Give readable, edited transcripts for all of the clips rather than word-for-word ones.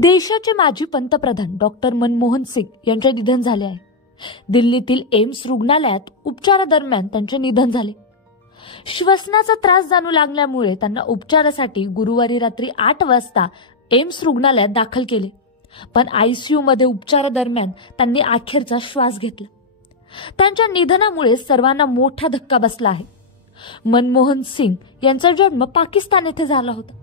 देशाचे माजी पंतप्रधान डॉक्टर मनमोहन सिंग यांचे निधन झाले आहे। दिल्लीतील एम्स रुग्णालयात उपचारादरम्यान त्यांचे निधन झाले। श्वसनाचा त्रास जाणू लागल्यामुळे त्यांना उपचारासाठी गुरुवारी रात्री 8 वाजता एम्स रुग्णालयात दाखल केले, पण आयसीयू मध्ये उपचारादरम्यान त्यांनी अखेरचा श्वास घेतला। त्यांच्या निधनामुळे सर्वांना मोठा धक्का बसला आहे। मनमोहन सिंग यांचा जन्म पाकिस्तान येथे झाला होता।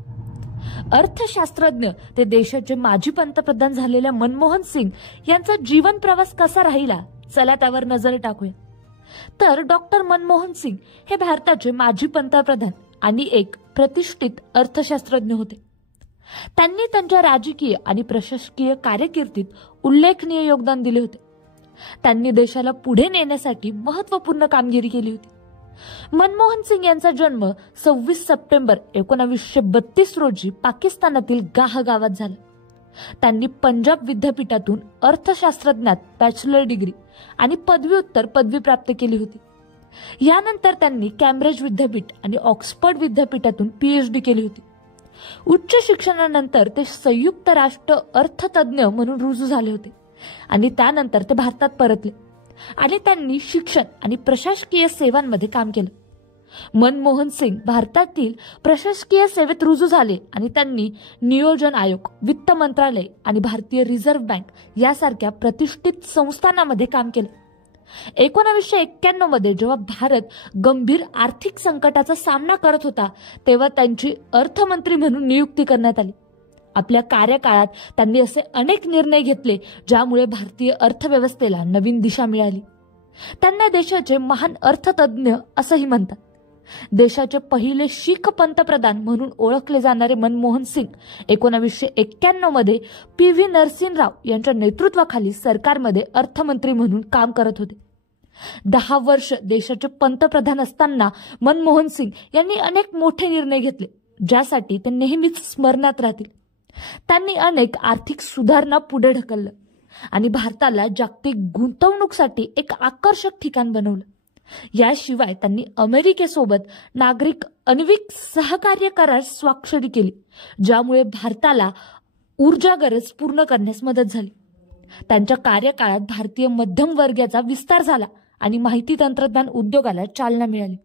अर्थशास्त्रज्ञ ते देशाचे माजी पंतप्रधान झालेल्या मनमोहन सिंग यांचा जीवन प्रवास कसा राहिला, चला त्यावर नजर टाकूया। तर डॉक्टर मनमोहन सिंग हे भारताचे माजी पंतप्रधान आणि एक प्रतिष्ठित अर्थशास्त्रज्ञ होते। त्यांनी त्यांच्या राजकीय आणि प्रशासकीय कारकिर्दीत उल्लेखनीय योगदान दिले होते। त्यांनी देशाला पुढे नेण्यासाठी महत्त्वपूर्ण कामगिरी केली होती। मनमोहन सिंग यांचा जन्म 26 सप्टेंबर 1932 रोजी पाकिस्तानातील गाह गावात झाला। त्यांनी पंजाब विद्यापीठातून अर्थशास्त्रज्ञात बॅचलर डिग्री आणि पदव्युत्तर पदवी प्राप्त केली होती। यानंतर त्यांनी कॅम्ब्रिज विद्यापीठ आणि ऑक्सफर्ड विद्यापीठातून पीएचडी केली होती। उच्च शिक्षणानंतर ते संयुक्त राष्ट्र अर्थतज्ञ म्हणून रुजू झाले होते आणि त्यानंतर ते भारतात परतले आणि त्यांनी शिक्षण आणि प्रशासकीय सेवांमध्ये काम केलं। मनमोहन सिंग भारतातील प्रशासकीय सेवेत रुजू झाले आणि त्यांनी नियोजन आयोग, वित्त मंत्रालय आणि भारतीय रिझर्व्ह बँक यासारख्या प्रतिष्ठित संस्थांमध्ये काम केलं। 1991 मध्ये जेव्हा भारत गंभीर आर्थिक संकटाचा सामना करत होता, तेव्हा त्यांची अर्थमंत्री म्हणून नियुक्ती करण्यात आली। आपल्या कार्यकाळात त्यांनी असे अनेक निर्णय घेतले ज्यामुळे भारतीय अर्थव्यवस्थेला नवीन दिशा मिळाली। त्यांना देशाचे महान अर्थतज्ञ असंही म्हणतात। देशाचे पहिले शीख पंतप्रधान म्हणून ओळखले जाणारे मनमोहन सिंग 1991 मध्ये पी.व्ही. नरसिंहराव यांच्या नेतृत्वाखाली सरकारमध्ये अर्थमंत्री म्हणून काम करत होते। 10 वर्ष देशाचे पंतप्रधान असताना मनमोहन सिंग यांनी अनेक मोठे निर्णय घेतले ज्यासाठी ते नेहमीच स्मरणात राहतील। त्यांनी अनेक आर्थिक सुधारणा पुढे ढकललं आणि भारताला जागतिक गुंतवणुकीसाठी एक आकर्षक ठिकाण बनवलं। याशिवाय त्यांनी अमेरिकेसोबत नागरिक आण्विक सहकार्य करार स्वाक्षरी केली, ज्यामुळे भारताला ऊर्जा गरज पूर्ण करण्यास मदत झाली। त्यांच्या कार्यकाळात भारतीय मध्यमवर्गीयाचा विस्तार झाला आणि माहिती तंत्रज्ञान उद्योगाला चालना मिळाली।